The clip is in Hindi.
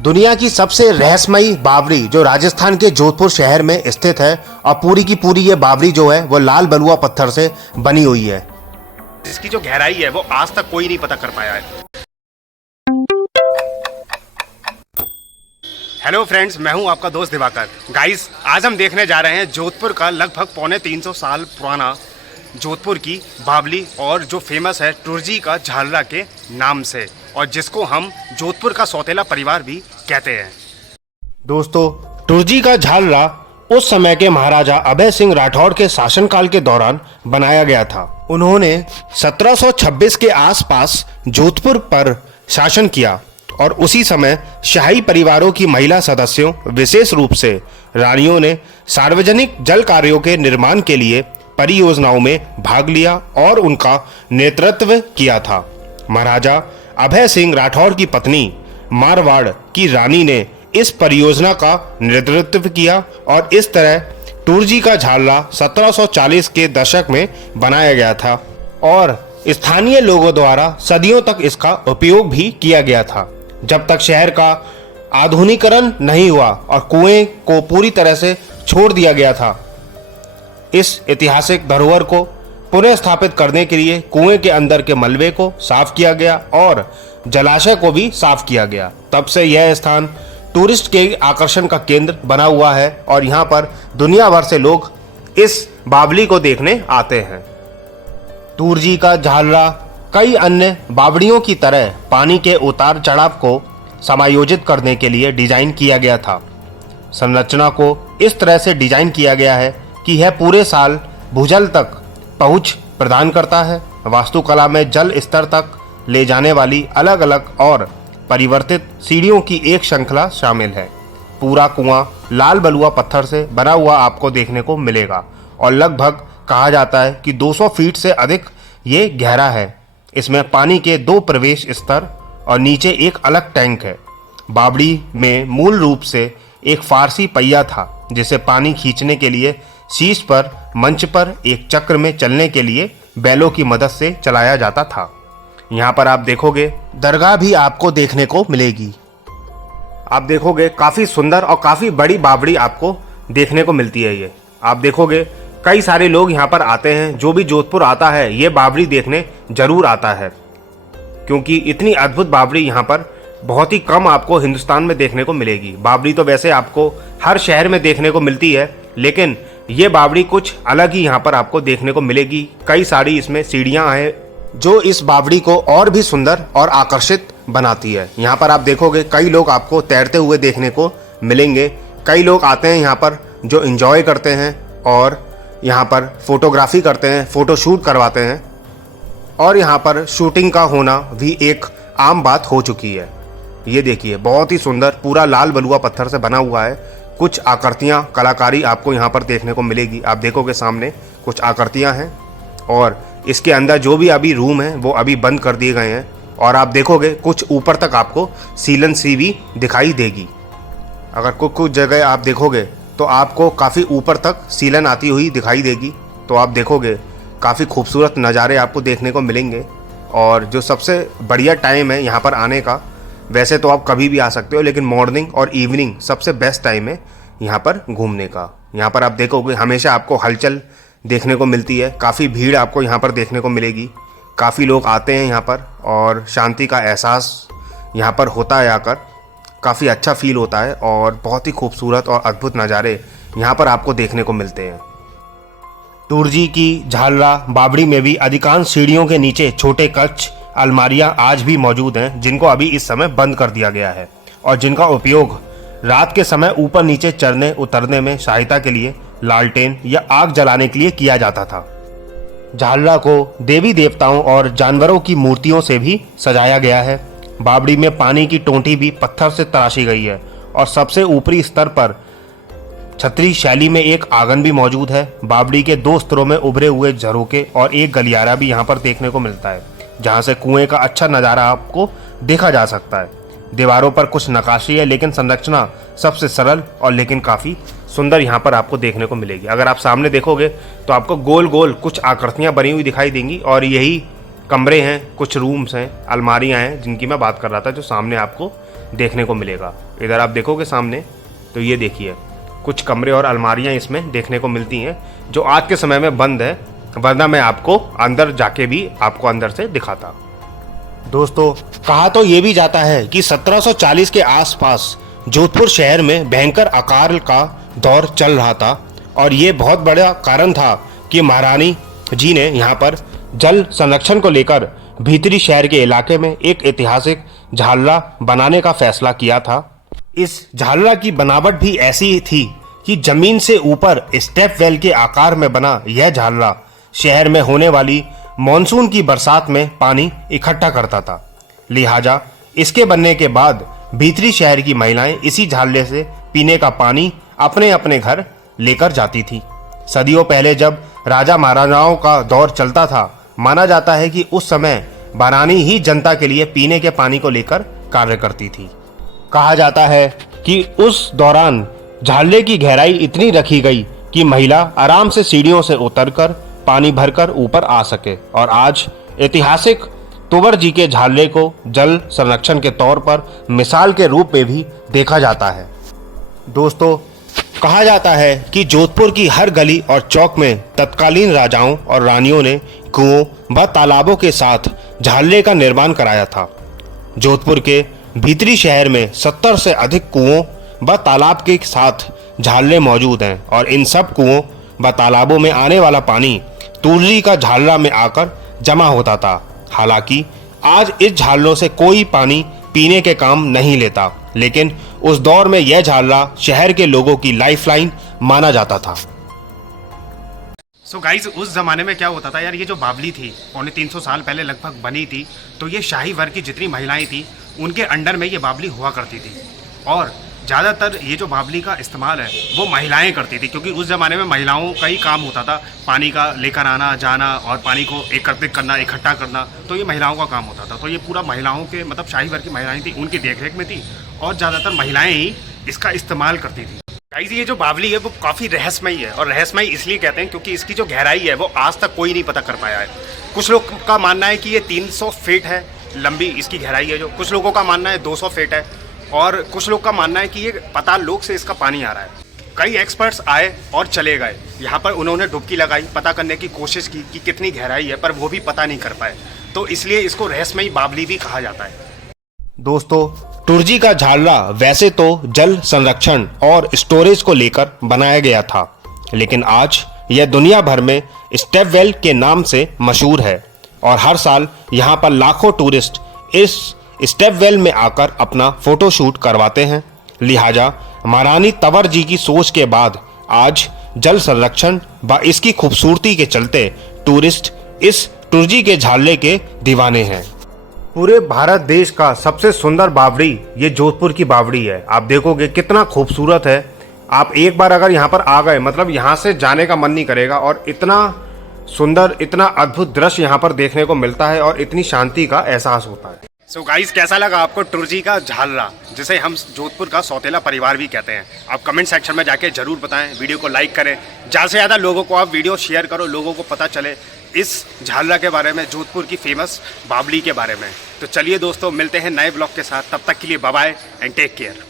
दुनिया की सबसे रहस्यमयी बावड़ी जो राजस्थान के जोधपुर शहर में स्थित है और पूरी की पूरी ये बावड़ी जो है वो लाल बलुआ पत्थर से बनी हुई है। इसकी जो गहराई है वो आज तक कोई नहीं पता कर पाया है। हेलो फ्रेंड्स, मैं हूं आपका दोस्त दिवाकर। गाइस, आज हम देखने जा रहे हैं जोधपुर का लगभग 350 साल पुराना जोधपुर की बावली और जो फेमस है टुरजी का झालरा के नाम से, और जिसको हम जोधपुर का सौतेला परिवार भी कहते हैं। दोस्तों, टुरजी का झालरा उस समय के महाराजा अभय सिंह राठौड़ के शासनकाल के दौरान बनाया गया था। उन्होंने 1726 के आसपास जोधपुर पर शासन किया और उसी समय शाही परिवारों की महिला सदस्यों, विशेष रूप से रानियों ने सार्वजनिक जल कार्यों के निर्माण के लिए परियोजनाओं में भाग लिया और उनका नेतृत्व किया था। महाराजा अभय सिंह राठौड़ की पत्नी मारवाड़ की रानी ने इस परियोजना का नेतृत्व किया और इस तरह टुरजी का झालरा 1740 के दशक में बनाया गया था और स्थानीय लोगों द्वारा सदियों तक इसका उपयोग भी किया गया था, जब तक शहर का आधुनिकीकरण नहीं हुआ और कुएं को पूरी तरह से छोड़ दिया गया था। इस ऐतिहासिक धरोहर को पुनः स्थापित करने के लिए कुएं के अंदर के मलबे को साफ किया गया और जलाशय को भी साफ किया गया। तब से यह स्थान टूरिस्ट के आकर्षण का केंद्र बना हुआ है और यहाँ पर दुनिया भर से लोग इस बावली को देखने आते हैं। टुरजी का झालरा कई अन्य बावड़ियों की तरह पानी के उतार चढ़ाव को समायोजित करने के लिए डिजाइन किया गया था। संरचना को इस तरह से डिजाइन किया गया है कि यह पूरे साल भूजल तक पहुंच प्रदान करता है। वास्तुकला में जल स्तर तक ले जाने वाली अलग अलग और परिवर्तित सीढ़ियों की एक श्रृंखला शामिल है। पूरा कुआं लाल बलुआ पत्थर से बना हुआ आपको देखने को मिलेगा और लगभग कहा जाता है कि 200 फीट से अधिक ये गहरा है। इसमें पानी के 2 प्रवेश स्तर और नीचे एक अलग टैंक है। बावड़ी में मूल रूप से एक फारसी पहिया था जिसे पानी खींचने के लिए शीश पर मंच पर एक चक्र में चलने के लिए बैलों की मदद से चलाया जाता था। यहाँ पर आप देखोगे दरगाह भी आपको देखने को मिलेगी। आप देखोगे काफ़ी सुंदर और काफ़ी बड़ी बावड़ी आपको देखने को मिलती है। ये आप देखोगे कई सारे लोग यहाँ पर आते हैं। जो भी जोधपुर आता है ये बावड़ी देखने जरूर आता है, क्योंकि इतनी अद्भुत बावड़ी यहाँ पर बहुत ही कम आपको हिंदुस्तान में देखने को मिलेगी। बावड़ी तो वैसे आपको हर शहर में देखने को मिलती है, लेकिन ये बावड़ी कुछ अलग ही यहाँ पर आपको देखने को मिलेगी। कई सारी इसमें सीढ़ियाँ हैं जो इस बावड़ी को और भी सुंदर और आकर्षित बनाती है। यहाँ पर आप देखोगे कई लोग आपको तैरते हुए देखने को मिलेंगे। कई लोग आते हैं यहाँ पर जो एंजॉय करते हैं और यहाँ पर फोटोग्राफी करते हैं, फ़ोटो शूट करवाते हैं और यहाँ पर शूटिंग का होना भी एक आम बात हो चुकी है। ये देखिए बहुत ही सुंदर पूरा लाल बलुआ पत्थर से बना हुआ है। कुछ आकृतियाँ, कलाकारी आपको यहाँ पर देखने को मिलेगी। आप देखोगे सामने कुछ आकृतियाँ हैं और इसके अंदर जो भी अभी रूम है वो अभी बंद कर दिए गए हैं और आप देखोगे कुछ ऊपर तक आपको सीलन सी भी दिखाई देगी। अगर कुछ जगह आप देखोगे तो आपको काफ़ी ऊपर तक सीलन आती हुई दिखाई देगी। तो आप देखोगे काफ़ी खूबसूरत नज़ारे आपको देखने को मिलेंगे। और जो सबसे बढ़िया टाइम है यहाँ पर आने का, वैसे तो आप कभी भी आ सकते हो, लेकिन मॉर्निंग और इवनिंग सबसे बेस्ट टाइम है यहाँ पर घूमने का। यहाँ पर आप देखोगे हमेशा आपको हलचल देखने को मिलती है। काफ़ी भीड़ आपको यहाँ पर देखने को मिलेगी। काफ़ी लोग आते हैं यहाँ पर और शांति का एहसास यहाँ पर होता है। आकर काफ़ी अच्छा फील होता है और बहुत ही खूबसूरत और अद्भुत नज़ारे यहाँ पर आपको देखने को मिलते हैं। टुरजी की झालरा बावड़ी में भी अधिकांश सीढ़ियों के नीचे छोटे कक्ष, अलमारियाँ आज भी मौजूद हैं, जिनको अभी इस समय बंद कर दिया गया है और जिनका उपयोग रात के समय ऊपर नीचे चढ़ने उतरने में सहायता के लिए लालटेन या आग जलाने के लिए किया जाता था। झालरा को देवी देवताओं और जानवरों की मूर्तियों से भी सजाया गया है। बावड़ी में पानी की टोंटी भी पत्थर से तराशी गई है और सबसे ऊपरी स्तर पर छतरी शैली में एक आंगन भी मौजूद है। बावड़ी के 2 स्तरों में उभरे हुए झरोके और एक गलियारा भी यहाँ पर देखने को मिलता है, जहाँ से कुएं का अच्छा नज़ारा आपको देखा जा सकता है। दीवारों पर कुछ नक्काशी है, लेकिन संरचना सबसे सरल और लेकिन काफ़ी सुंदर यहाँ पर आपको देखने को मिलेगी। अगर आप सामने देखोगे तो आपको गोल गोल कुछ आकृतियाँ बनी हुई दिखाई देंगी और यही कमरे हैं, कुछ रूम्स हैं, अलमारियाँ हैं जिनकी मैं बात कर रहा था, जो सामने आपको देखने को मिलेगा। इधर आप देखोगे सामने तो ये देखिए कुछ कमरे और अलमारियां इसमें देखने को मिलती हैं जो आज के समय में बंद है, वरना मैं आपको अंदर जाके भी आपको अंदर से दिखाता। दोस्तों कहा तो ये भी जाता है कि 1740 के आसपास जोधपुर शहर में भयंकर अकाल का दौर चल रहा था और ये बहुत बड़ा कारण था कि महारानी जी ने यहाँ पर जल संरक्षण को लेकर भीतरी शहर के इलाके में एक ऐतिहासिक झालरा बनाने का फैसला किया था। इस झालरा की बनावट भी ऐसी थी कि जमीन से ऊपर स्टेप वेल के आकार में बना यह झालरा शहर में होने वाली मॉनसून की बरसात में पानी इकट्ठा करता था। लिहाजा इसके बनने के बाद भीतरी शहर की महिलाएं इसी झालरे से पीने का पानी अपने अपने घर लेकर जाती थी। सदियों पहले जब राजा महाराजाओं का दौर चलता था, माना जाता है कि उस समय महारानी ही जनता के लिए पीने के पानी को लेकर कार्य करती थी। कहा जाता है कि उस दौरान झालरे की गहराई इतनी रखी गई कि महिला आराम से सीढ़ियों से उतरकर पानी भरकर ऊपर आ सके और आज ऐतिहासिक तुवर जी के झालरे को जल संरक्षण के तौर पर मिसाल के रूप में भी देखा जाता है। दोस्तों कहा जाता है कि जोधपुर की हर गली और चौक में तत्कालीन राजाओं और रानियों ने कुओं व तालाबों के साथ झालरे का निर्माण कराया था। जोधपुर के भीतरी शहर में 70 से अधिक कुओं व तालाब के साथ झालरे मौजूद हैं और इन सब कुओं व तालाबों में आने वाला पानी तुर्जी का झालरा में आकर जमा होता था। हालांकि आज इस झालरों से कोई पानी पीने के काम नहीं लेता, लेकिन उस दौर में यह झालरा शहर के लोगों की लाइफलाइन माना जाता था। सो गाइज उस ज़माने में क्या होता था यार, ये जो बावली थी 350 साल पहले लगभग बनी थी, तो ये शाही वर्ग की जितनी महिलाएं थी उनके अंडर में ये बावली हुआ करती थी और ज़्यादातर ये जो बावली का इस्तेमाल है वो महिलाएं करती थी, क्योंकि उस ज़माने में महिलाओं का ही काम होता था पानी का लेकर आना जाना और पानी को एकत्रित करना इकट्ठा करना, तो ये महिलाओं का काम होता था। तो ये पूरा महिलाओं के मतलब शाही वर्ग की महिलाएं थी उनकी देखरेख में थी और ज़्यादातर महिलाएं ही इसका इस्तेमाल करती थी। गाइस ये जो बावली है वो काफ़ी रहस्यमयी है और रहस्यमयी इसलिए कहते हैं क्योंकि इसकी जो गहराई है वो आज तक कोई नहीं पता कर पाया है। कुछ लोग का मानना है कि ये 300 फीट है लंबी इसकी गहराई है, जो कुछ लोगों का मानना है 200 फीट है और कुछ लोग का मानना है कि ये पाताल लोक से इसका पानी आ रहा है। कई एक्सपर्ट्स आए और चले गए, यहाँ पर उन्होंने डुबकी लगाई, पता करने की कोशिश की कि कितनी गहराई है, पर वो भी पता नहीं कर पाए, तो इसलिए इसको रहस्यमयी बावली भी कहा जाता है। दोस्तों तुर्जी का झालरा वैसे तो जल संरक्षण और स्टोरेज को लेकर बनाया गया था, लेकिन आज यह दुनिया भर में स्टेप वेल के नाम से मशहूर है और हर साल यहाँ पर लाखों टूरिस्ट इस स्टेप वेल में आकर अपना फोटोशूट करवाते हैं। लिहाजा महारानी तंवर जी की सोच के बाद आज जल संरक्षण व इसकी खूबसूरती के चलते टूरिस्ट इस तुर्जी के झालरे के दीवाने हैं। पूरे भारत देश का सबसे सुंदर बावड़ी ये जोधपुर की बावड़ी है। आप देखोगे कितना खूबसूरत है। आप एक बार अगर यहाँ पर आ गए मतलब यहाँ से जाने का मन नहीं करेगा और इतना सुंदर इतना अद्भुत दृश्य यहाँ पर देखने को मिलता है और इतनी शांति का एहसास होता है। सो गाइस कैसा लगा आपको तुर्जी का झालरा, जिसे हम जोधपुर का सौतेला परिवार भी कहते हैं? आप कमेंट सेक्शन में जाके जरूर बताएं, वीडियो को लाइक करें, ज़्यादा से ज़्यादा लोगों को आप वीडियो शेयर करो, लोगों को पता चले इस झालरा के बारे में, जोधपुर की फेमस बावली के बारे में। तो चलिए दोस्तों मिलते हैं नए ब्लॉग के साथ, तब तक के लिए bye bye and take care.